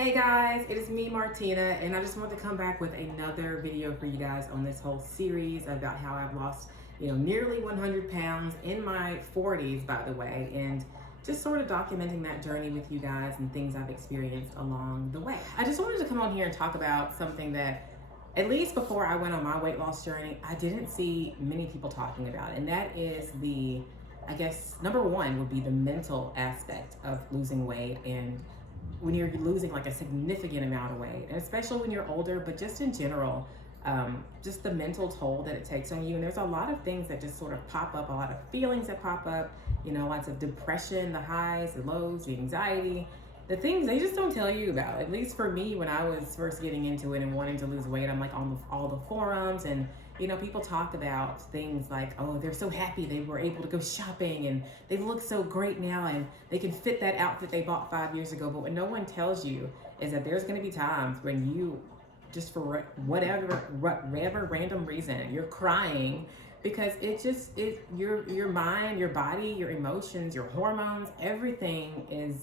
Hey guys, it is me Martina, and I just want to come back with another video for you guys on this whole series about how I've lost, nearly 100 pounds in my 40s, by the way, and just sort of documenting that journey with you guys and things I've experienced along the way. I just wanted to come on here and talk about something that, at least before I went on my weight loss journey, I didn't see many people talking about, and that is I guess, number one would be the mental aspect of losing weight, and when you're losing like a significant amount of weight, and especially when you're older, but just in general, just the mental toll that it takes on you. And there's a lot of things that just sort of pop up, a lot of feelings that pop up, lots of depression, the highs, the lows, the anxiety, the things they just don't tell you about. At least for me, when I was first getting into it and wanting to lose weight, I'm like on all the forums, and people talk about things like, oh, they're so happy they were able to go shopping and they look so great now and they can fit that outfit they bought 5 years ago. But what no one tells you is that there's going to be times when you, just for whatever random reason, you're crying because your mind, your body, your emotions, your hormones, everything is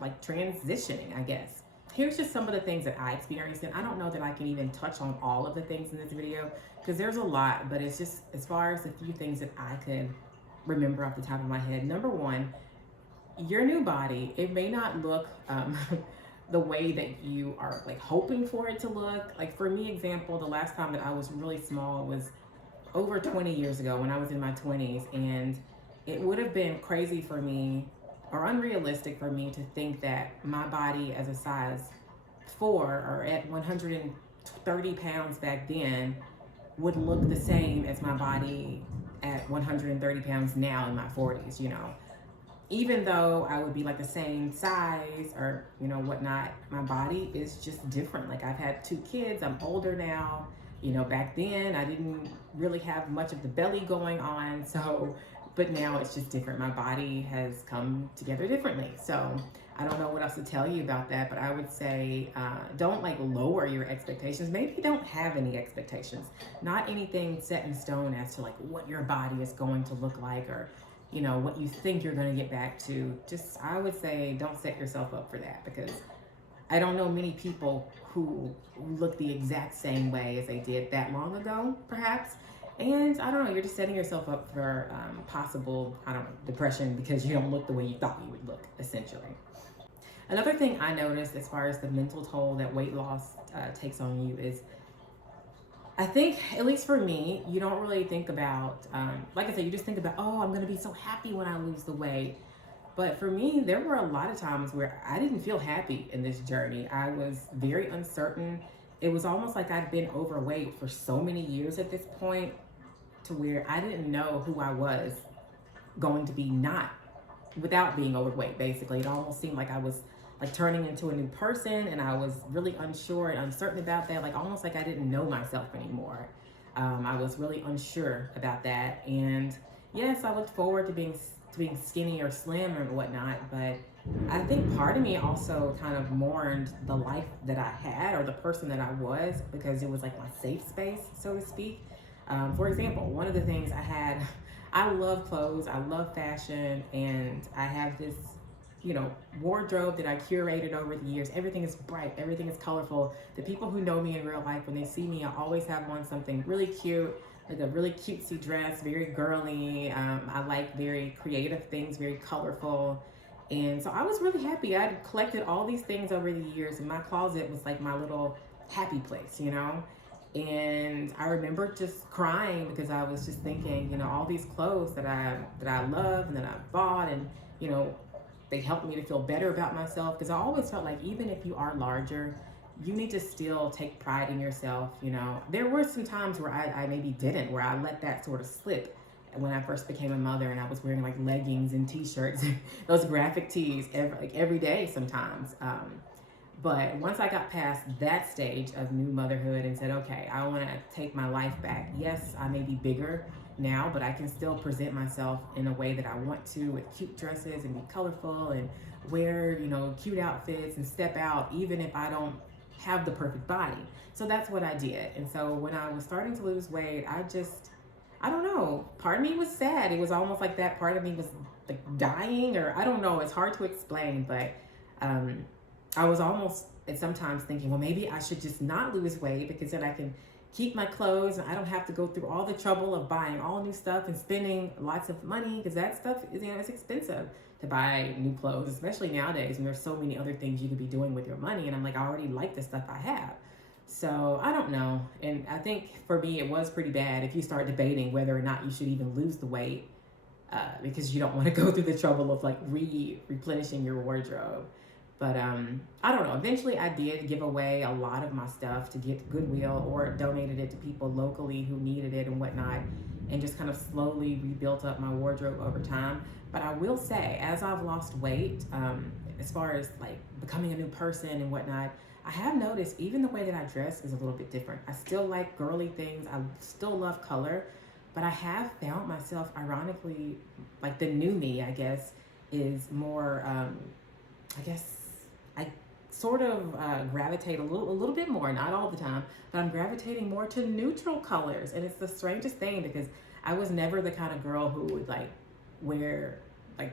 like transitioning, I guess. Here's just some of the things that I experienced, and I don't know that I can even touch on all of the things in this video because there's a lot, but it's just as far as a few things that I could remember off the top of my head. Number one, your new body, it may not look the way that you are like hoping for it to look. Like for me, example, the last time that I was really small was over 20 years ago when I was in my 20s, and it would have been crazy for me or unrealistic for me to think that my body as a size 4 or at 130 pounds back then would look the same as my body at 130 pounds now in my 40s, Even though I would be like the same size or, whatnot, my body is just different. Like I've had 2 kids, I'm older now. Back then I didn't really have much of the belly going on. But now it's just different. My body has come together differently. So I don't know what else to tell you about that, but I would say don't like lower your expectations. Maybe don't have any expectations. Not anything set in stone as to like what your body is going to look like or what you think you're going to get back to. Just, I would say don't set yourself up for that, because I don't know many people who look the exact same way as they did that long ago, perhaps. And I don't know, you're just setting yourself up for possible, depression because you don't look the way you thought you would look, essentially. Another thing I noticed as far as the mental toll that weight loss takes on you is, I think, at least for me, you don't really think about, like I said, you just think about, oh, I'm gonna be so happy when I lose the weight. But for me, there were a lot of times where I didn't feel happy in this journey. I was very uncertain. It was almost like I'd been overweight for so many years at this point, to where I didn't know who I was going to be not without being overweight, basically. It almost seemed like I was like turning into a new person, and I was really unsure and uncertain about that, like almost like I didn't know myself anymore. I was really unsure about that. And yes, I looked forward to being skinny or slim or whatnot, but I think part of me also kind of mourned the life that I had or the person that I was, because it was like my safe space, so to speak. For example, one of the things I love clothes, I love fashion, and I have this, wardrobe that I curated over the years. Everything is bright, everything is colorful. The people who know me in real life, when they see me, I always have on something really cute, like a really cutesy dress, very girly. I like very creative things, very colorful. And so I was really happy. I collected all these things over the years, and my closet was like my little happy place, And I remember just crying because I was just thinking, all these clothes that I love and that I bought, and they helped me to feel better about myself, because I always felt like even if you are larger, you need to still take pride in yourself. There were some times where I maybe didn't, where I let that sort of slip when I first became a mother, and I was wearing like leggings and t-shirts, those graphic tees every day sometimes. But once I got past that stage of new motherhood and said, okay, I want to take my life back. Yes, I may be bigger now, but I can still present myself in a way that I want to, with cute dresses and be colorful and wear, cute outfits and step out, even if I don't have the perfect body. So that's what I did. And so when I was starting to lose weight, I don't know, part of me was sad. It was almost like that part of me was like dying, or I don't know, it's hard to explain, but I was almost at sometimes thinking, well, maybe I should just not lose weight because then I can keep my clothes and I don't have to go through all the trouble of buying all new stuff and spending lots of money, because that stuff is, it's expensive to buy new clothes, especially nowadays when there's so many other things you could be doing with your money. And I'm like, I already like the stuff I have. So I don't know. And I think for me, it was pretty bad if you start debating whether or not you should even lose the weight because you don't want to go through the trouble of like replenishing your wardrobe. But I don't know. Eventually, I did give away a lot of my stuff to get Goodwill or donated it to people locally who needed it and whatnot, and just kind of slowly rebuilt up my wardrobe over time. But I will say, as I've lost weight, as far as like becoming a new person and whatnot, I have noticed even the way that I dress is a little bit different. I still like girly things. I still love color, but I have found myself, ironically, like the new me, I guess, is more, I guess, I sort of gravitate a little bit more, not all the time, but I'm gravitating more to neutral colors. And it's the strangest thing because I was never the kind of girl who would like wear like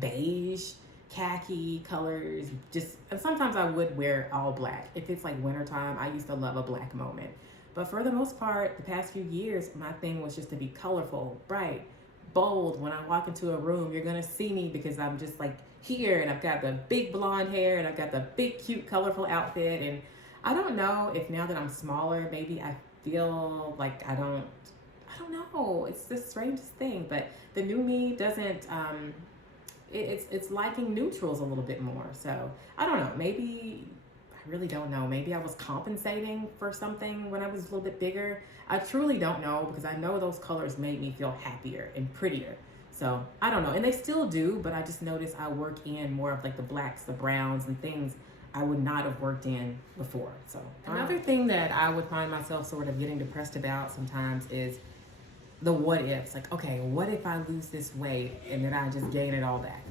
beige, khaki colors. And sometimes I would wear all black. If it's like wintertime, I used to love a black moment. But for the most part, the past few years, my thing was just to be colorful, bright, bold. When I walk into a room, you're gonna see me because I'm just like here and I've got the big blonde hair and I've got the big, cute, colorful outfit. And I don't know if now that I'm smaller, maybe I feel like I don't know. It's the strangest thing, but the new me doesn't, it's liking neutrals a little bit more. So I don't know, maybe, I really don't know. Maybe I was compensating for something when I was a little bit bigger. I truly don't know because I know those colors made me feel happier and prettier. So I don't know. And they still do, but I just noticed I work in more of like the blacks, the browns and things I would not have worked in before. So another thing that I would find myself sort of getting depressed about sometimes is the what ifs. Like, okay, what if I lose this weight and then I just gain it all back?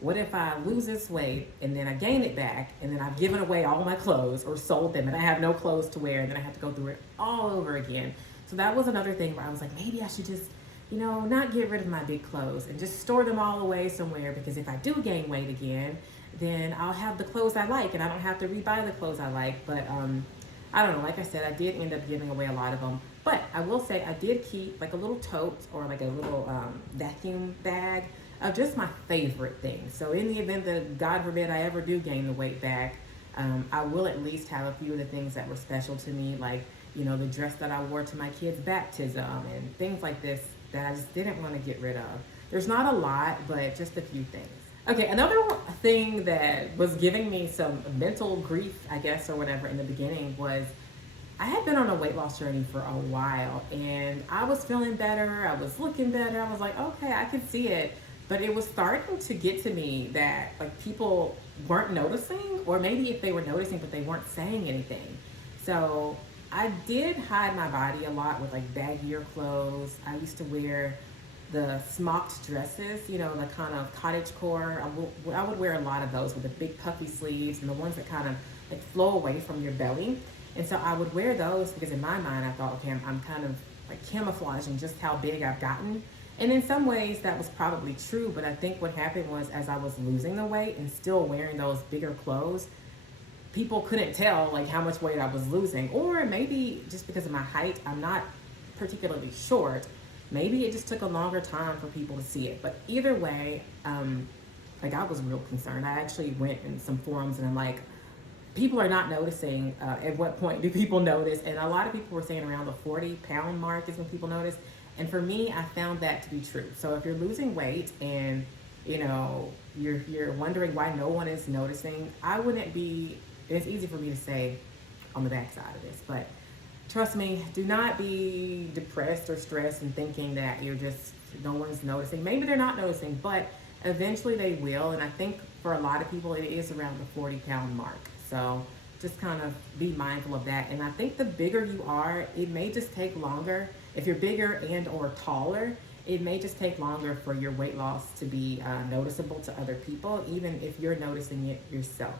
What if I lose this weight and then I gain it back and then I've given away all my clothes or sold them and I have no clothes to wear and then I have to go through it all over again? So that was another thing where I was like, maybe I should just, not get rid of my big clothes and just store them all away somewhere, because if I do gain weight again, then I'll have the clothes I like and I don't have to rebuy the clothes I like. But I don't know, like I said, I did end up giving away a lot of them. But I will say I did keep like a little tote or like a little vacuum bag of just my favorite things. So in the event that, God forbid, I ever do gain the weight back, I will at least have a few of the things that were special to me, like, the dress that I wore to my kid's baptism and things like this that I just didn't want to get rid of. There's not a lot, but just a few things. Okay, another thing that was giving me some mental grief, I guess, or whatever in the beginning was I had been on a weight loss journey for a while and I was feeling better. I was looking better. I was like, okay, I can see it. But it was starting to get to me that like people weren't noticing, or maybe if they were noticing, but they weren't saying anything. So I did hide my body a lot with like baggier clothes. I used to wear the smocked dresses, the kind of cottagecore. I would wear a lot of those with the big puffy sleeves and the ones that kind of like flow away from your belly. And so I would wear those because in my mind I thought, okay, I'm kind of like camouflaging just how big I've gotten. And in some ways that was probably true, but I think what happened was as I was losing the weight and still wearing those bigger clothes, people couldn't tell like how much weight I was losing. Or maybe just because of my height, I'm not particularly short. Maybe it just took a longer time for people to see it. But either way, like I was real concerned. I actually went in some forums and I'm like, people are not noticing. At what point do people notice? And a lot of people were saying around the 40-pound mark is when people notice. And for me, I found that to be true. So if you're losing weight and you're wondering why no one is noticing, I wouldn't be. It's easy for me to say on the backside of this, but trust me, do not be depressed or stressed and thinking that no one's noticing. Maybe they're not noticing, but eventually they will. And I think for a lot of people, it is around the 40-pound mark. So just kind of be mindful of that. And I think the bigger you are, it may just take longer. If you're bigger and or taller, it may just take longer for your weight loss to be noticeable to other people, even if you're noticing it yourself.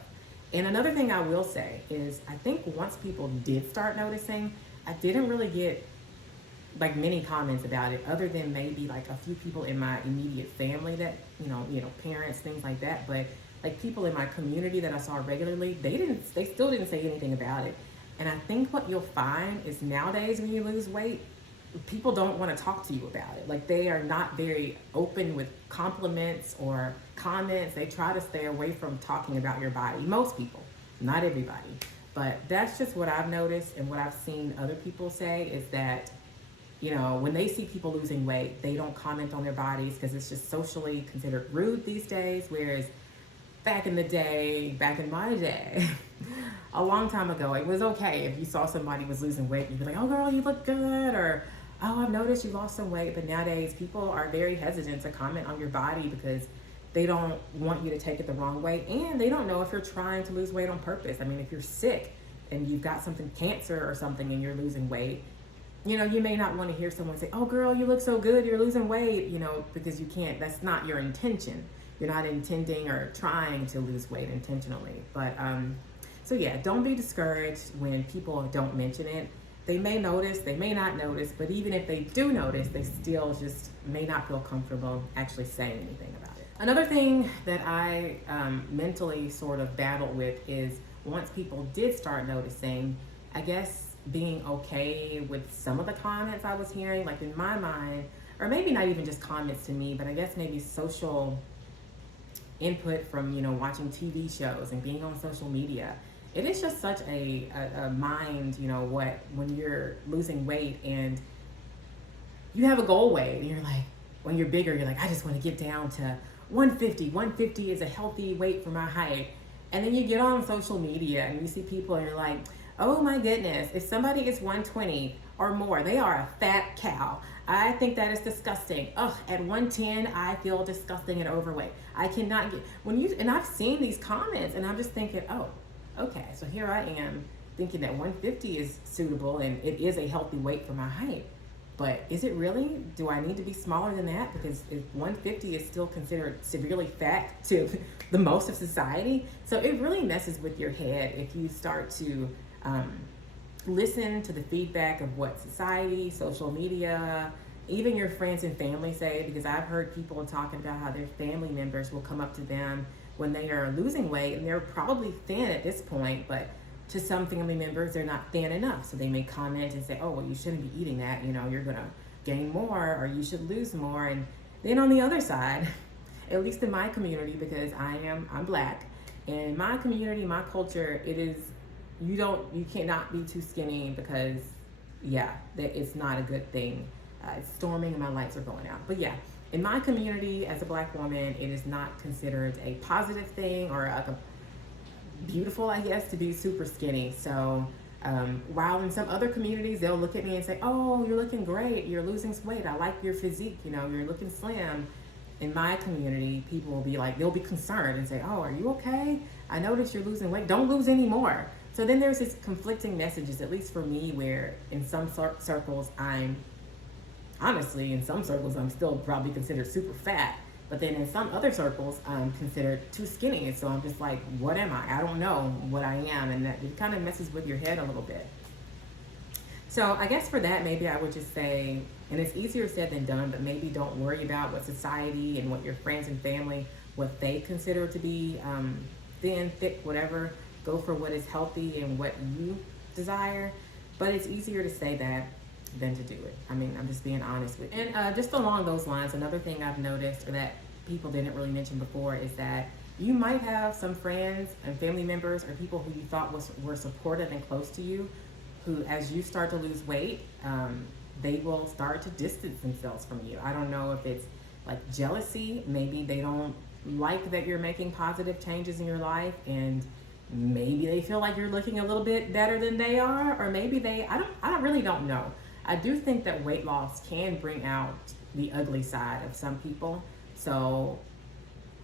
And another thing I will say is I think once people did start noticing, I didn't really get like many comments about it, other than maybe like a few people in my immediate family that, parents, things like that. But like people in my community that I saw regularly, they still didn't say anything about it. And I think what you'll find is nowadays when you lose weight, people don't want to talk to you about it. Like they are not very open with compliments or comments. They try to stay away from talking about your body. Most people, not everybody. But that's just what I've noticed, and what I've seen other people say is that, you know, when they see people losing weight, they don't comment on their bodies because it's just socially considered rude these days. Whereas back in the day, back in my day, a long time ago, it was okay if you saw somebody was losing weight, you'd be like, oh girl, you look good, or oh, I've noticed you lost some weight. But nowadays, people are very hesitant to comment on your body because they don't want you to take it the wrong way, and they don't know if you're trying to lose weight on purpose. I mean, if you're sick and you've got something, cancer or something, and you're losing weight, you know, you may not want to hear someone say, oh girl, you look so good, you're losing weight, you know, because you can't, that's not your intention. You're not intending or trying to lose weight intentionally. But so yeah, don't be discouraged when people don't mention it. They may notice, they may not notice, but even if they do notice, they still just may not feel comfortable actually saying anything about it. Another thing that I mentally sort of battled with is once people did start noticing, I guess being okay with some of the comments I was hearing, like in my mind, or maybe not even just comments to me, but I guess maybe social input from, you know, watching TV shows and being on social media. It is just such a mind, you know, what, when you're losing weight and you have a goal weight and you're like, when you're bigger, you're like, I just want to get down to 150. 150 is a healthy weight for my height. And then you get on social media and you see people and you're like, oh my goodness, if somebody is 120 or more, they are a fat cow. I think that is disgusting. Ugh, at 110, I feel disgusting and overweight. I cannot get, and I've seen these comments and I'm just thinking, oh, okay, so here I am thinking that 150 is suitable and it is a healthy weight for my height. But is it really? Do I need to be smaller than that? Because if 150 is still considered severely fat to the most of society. So it really messes with your head if you start to listen to the feedback of what society, social media, even your friends and family say, because I've heard people talking about how their family members will come up to them when they are losing weight and they're probably thin at this point, but to some family members, they're not thin enough. So they may comment and say, oh, well, you shouldn't be eating that. You know, you're going to gain more or you should lose more. And then on the other side, at least in my community, because I'm Black, and in my community, my culture, it is, you cannot be too skinny because, yeah, that it's not a good thing. It's storming and my lights are going out. But yeah, in my community as a Black woman, it is not considered a positive thing or like a beautiful, I guess, to be super skinny. So while in some other communities, they'll look at me and say, oh, you're looking great. You're losing some weight. I like your physique. You know, you're looking slim. In my community, people will be like, they'll be concerned and say, oh, are you okay? I noticed you're losing weight. Don't lose any more. So then there's this conflicting messages, at least for me, where in some circles, honestly, in some circles, I'm still probably considered super fat. But then in some other circles, I'm considered too skinny. And so I'm just like, what am I? I don't know what I am. And that it kind of messes with your head a little bit. So I guess for that, maybe I would just say, and it's easier said than done, but maybe don't worry about what society and what your friends and family, what they consider to be thin, thick, whatever. Go for what is healthy and what you desire. But it's easier to say that than to do it. I mean, I'm just being honest with you. And just along those lines, another thing I've noticed, or that people didn't really mention before, is that you might have some friends and family members or people who you thought were supportive and close to you, who, as you start to lose weight, they will start to distance themselves from you. I don't know if it's like jealousy. Maybe they don't like that you're making positive changes in your life, and maybe they feel like you're looking a little bit better than they are, or maybe I really don't know. I do think that weight loss can bring out the ugly side of some people. So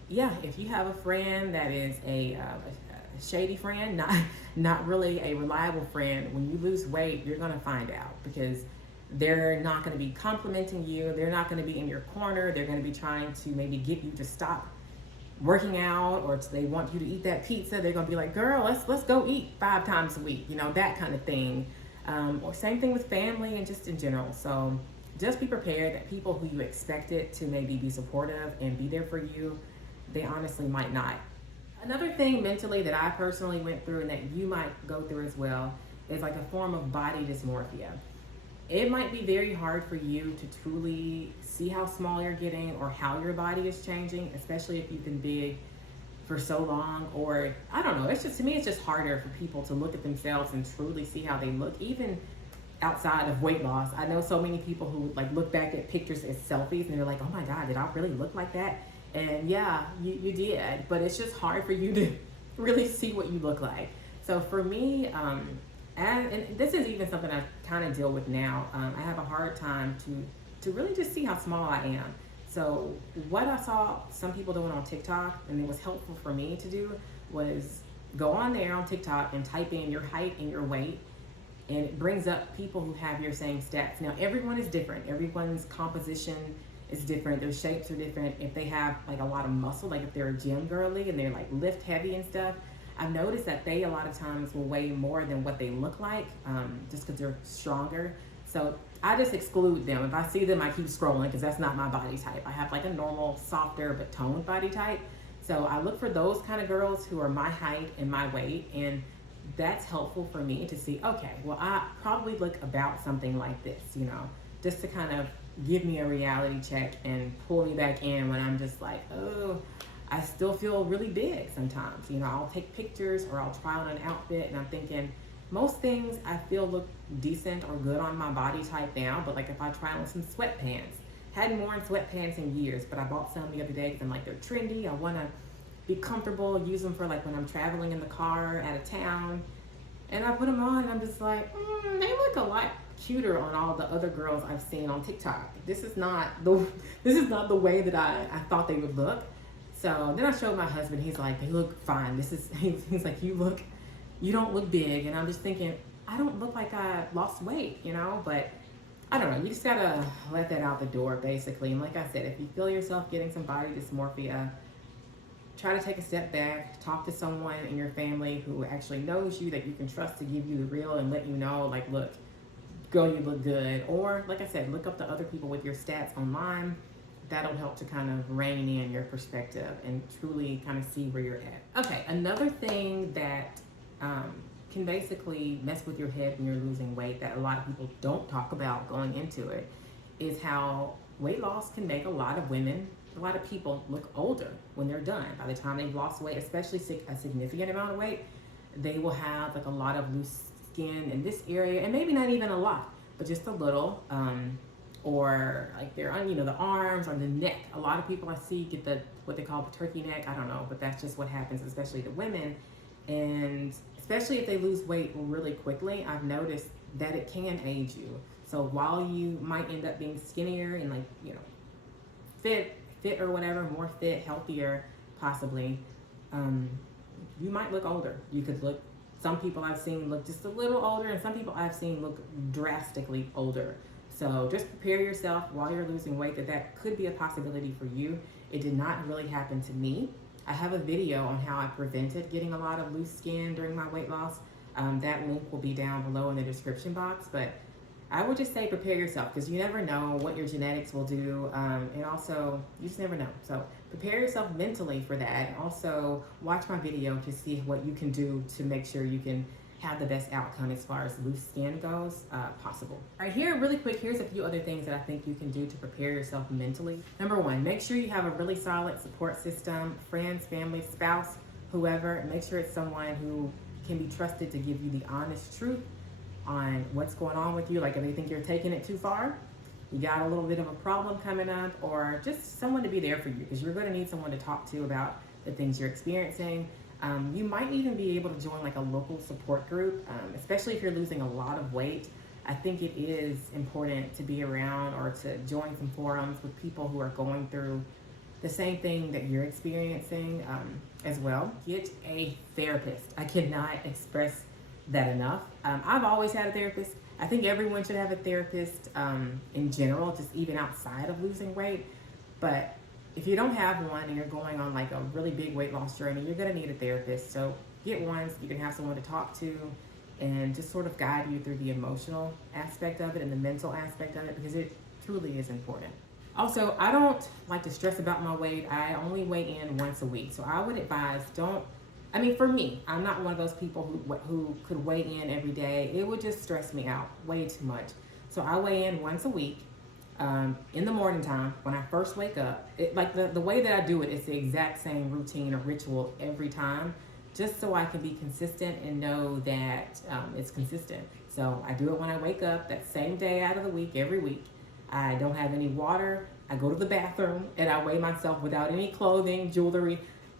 yeah, if you have a friend that is a shady friend, not really a reliable friend, when you lose weight, you're gonna find out, because they're not gonna be complimenting you. They're not gonna be in your corner. They're gonna be trying to maybe get you to stop working out, or they want you to eat that pizza. They're gonna be like, girl, let's go eat 5 times a week, you know, that kind of thing. Or same thing with family and just in general. So just be prepared that people who you expected to maybe be supportive and be there for you, they honestly might not Another thing mentally that I personally went through and that you might go through as well is like a form of body dysmorphia. It might be very hard for you to truly see how small you're getting or how your body is changing, especially if you've been big for so long. Or I don't know, it's just, to me, it's just harder for people to look at themselves and truly see how they look, even outside of weight loss. I know so many people who like look back at pictures as selfies and they're like, oh my God, did I really look like that? And yeah, you did, but it's just hard for you to really see what you look like. So for me, and this is even something I kind of deal with now. I have a hard time to really just see how small I am. So what I saw some people doing on TikTok, and it was helpful for me to do, was go on there on TikTok and type in your height and your weight, and it brings up people who have your same stats. Now everyone is different. Everyone's composition is different. Their shapes are different. If they have like a lot of muscle, like if they're a gym girly and they're like lift heavy and stuff, I've noticed that they a lot of times will weigh more than what they look like, just because they're stronger. So I just exclude them. If I see them, I keep scrolling because that's not my body type. I have like a normal, softer but toned body type. So I look for those kind of girls who are my height and my weight, and that's helpful for me to see, okay, well, I probably look about something like this, you know, just to kind of give me a reality check and pull me back in when I'm just like, oh, I still feel really big sometimes. You know, I'll take pictures or I'll try on an outfit and I'm thinking, most things I feel look decent or good on my body type now, but like if I try on some sweatpants, hadn't worn sweatpants in years, but I bought some the other day because I'm like, they're trendy. I want to be comfortable, use them for like when I'm traveling in the car out of town. And I put them on and I'm just like, they look a lot cuter on all the other girls I've seen on TikTok. This is not the way that I thought they would look. So then I showed my husband. He's like, they look fine. He's like, you don't look big. And I'm just thinking, I don't look like I lost weight, you know. But I don't know. You just gotta let that out the door, basically. And like I said, if you feel yourself getting some body dysmorphia, try to take a step back, talk to someone in your family who actually knows you, that you can trust to give you the real and let you know, like, look, girl, you look good. Or like I said, look up the other people with your stats online. That'll help to kind of rein in your perspective and truly kind of see where you're at. Okay, another thing that can basically mess with your head when you're losing weight that a lot of people don't talk about going into it is how weight loss can make a lot of women, a lot of people look older when they're done. By the time they've lost weight, especially a significant amount of weight, they will have like a lot of loose skin in this area, and maybe not even a lot, but just a little, or like they're on, you know, the arms or the neck. A lot of people I see get what they call the turkey neck. I don't know, but that's just what happens, especially to women. And especially if they lose weight really quickly, I've noticed that it can age you. So while you might end up being skinnier and like, you know, fit or whatever, more fit, healthier, possibly, you might look older. You could look, some people I've seen look just a little older, and some people I've seen look drastically older. So just prepare yourself while you're losing weight that could be a possibility for you. It did not really happen to me. I have a video on how I prevented getting a lot of loose skin during my weight loss. That link will be down below in the description box, but I would just say prepare yourself, because you never know what your genetics will do, and also you just never know. So prepare yourself mentally for that, and also watch my video to see what you can do to make sure you can have the best outcome as far as loose skin goes possible. All right, here really quick, here's a few other things that I think you can do to prepare yourself mentally. Number one, make sure you have a really solid support system, friends, family, spouse, whoever. Make sure it's someone who can be trusted to give you the honest truth on what's going on with you. Like if they think you're taking it too far, you got a little bit of a problem coming up, or just someone to be there for you, because you're going to need someone to talk to about the things you're experiencing. You might even be able to join like a local support group, especially if you're losing a lot of weight. I think it is important to be around or to join some forums with people who are going through the same thing that you're experiencing as well. Get a therapist. I cannot express that enough. I've always had a therapist. I think everyone should have a therapist in general, just even outside of losing weight. But if you don't have one and you're going on like a really big weight loss journey, you're gonna need a therapist. So get one so you can have someone to talk to and just sort of guide you through the emotional aspect of it and the mental aspect of it, because it truly is important. Also, I don't like to stress about my weight. I only weigh in once a week. So I would advise don't, I mean, for me, I'm not one of those people who could weigh in every day. It would just stress me out way too much. So I weigh in once a week in the morning time when I first wake up. Like the way that I do it is the exact same routine or ritual every time, just so I can be consistent and know that it's consistent. So I do it when I wake up that same day out of the week, every week. I don't have any water. I go to the bathroom and I weigh myself without any clothing, jewelry.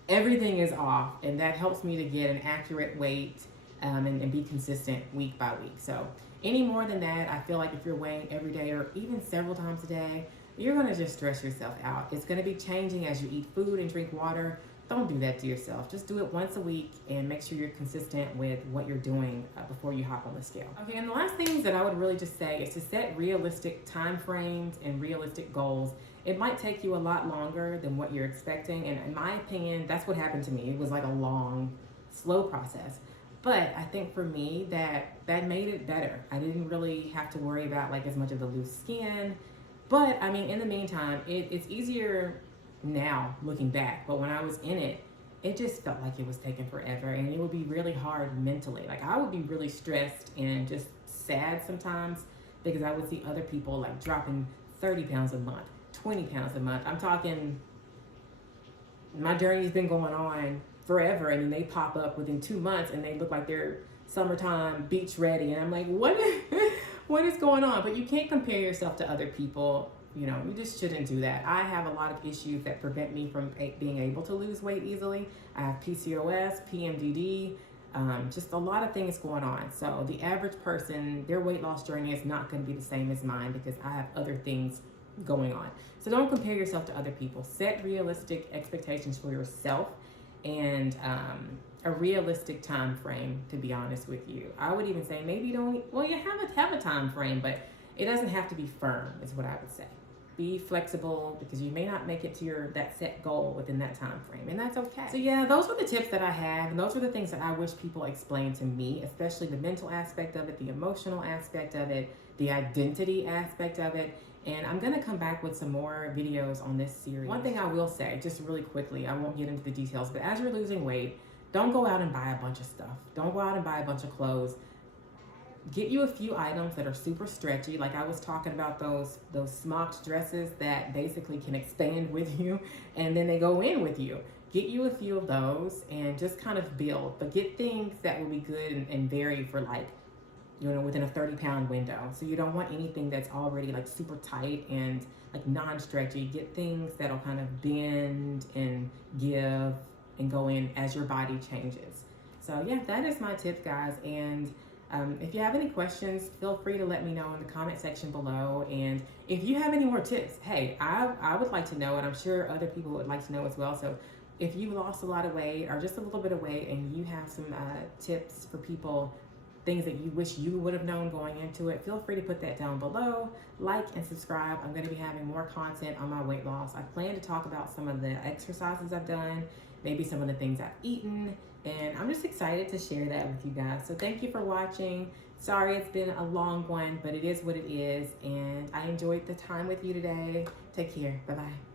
Everything is off, and that helps me to get an accurate weight and be consistent week by week. So any more than that, I feel like if you're weighing every day or even several times a day, you're gonna just stress yourself out. It's gonna be changing as you eat food and drink water. Don't do that to yourself. Just do it once a week and make sure you're consistent with what you're doing before you hop on the scale. Okay, and the last things that I would really just say is to set realistic time frames and realistic goals. It might take you a lot longer than what you're expecting, and in my opinion, that's what happened to me. It was like a long, slow process. But I think for me that made it better. I didn't really have to worry about like as much of the loose skin. But I mean, in the meantime, it's easier now looking back, but when I was in it, it just felt like it was taking forever, and it would be really hard mentally. Like I would be really stressed and just sad sometimes because I would see other people like dropping 30 pounds a month, 20 pounds a month. I'm talking, my journey's been going on forever. I mean, they pop up within 2 months and they look like they're summertime beach ready, and I'm like, what what is going on? But you can't compare yourself to other people. You know, you just shouldn't do that. I have a lot of issues that prevent me from being able to lose weight easily. I have PCOS, PMDD, just a lot of things going on. So the average person, their weight loss journey is not going to be the same as mine because I have other things going on. So don't compare yourself to other people. Set realistic expectations for yourself and a realistic time frame, to be honest with you. I would even say maybe don't, well, you have a time frame, but it doesn't have to be firm, is what I would say. Be flexible because you may not make it to that set goal within that time frame, and that's okay. So yeah, those were the tips that I have, and those were the things that I wish people explained to me, especially the mental aspect of it, the emotional aspect of it, the identity aspect of it. And I'm gonna come back with some more videos on this series. One thing I will say, just really quickly, I won't get into the details, but as you're losing weight, don't go out and buy a bunch of stuff. Don't go out and buy a bunch of clothes. Get you a few items that are super stretchy. Like I was talking about those smocked dresses that basically can expand with you and then they go in with you. Get you a few of those and just kind of build, but get things that will be good and vary for like, you know, within a 30-pound window. So you don't want anything that's already like super tight and like non-stretchy. Get things that'll kind of bend and give and go in as your body changes. So yeah, that is my tip, guys. And if you have any questions, feel free to let me know in the comment section below. And if you have any more tips, hey, I would like to know, and I'm sure other people would like to know as well. So if you lost a lot of weight or just a little bit of weight and you have some tips for people, things that you wish you would have known going into it, feel free to put that down below. Like and subscribe. I'm going to be having more content on my weight loss. I plan to talk about some of the exercises I've done, maybe some of the things I've eaten, and I'm just excited to share that with you guys. So thank you for watching. Sorry it's been a long one, but it is what it is, and I enjoyed the time with you today. Take care. Bye-bye.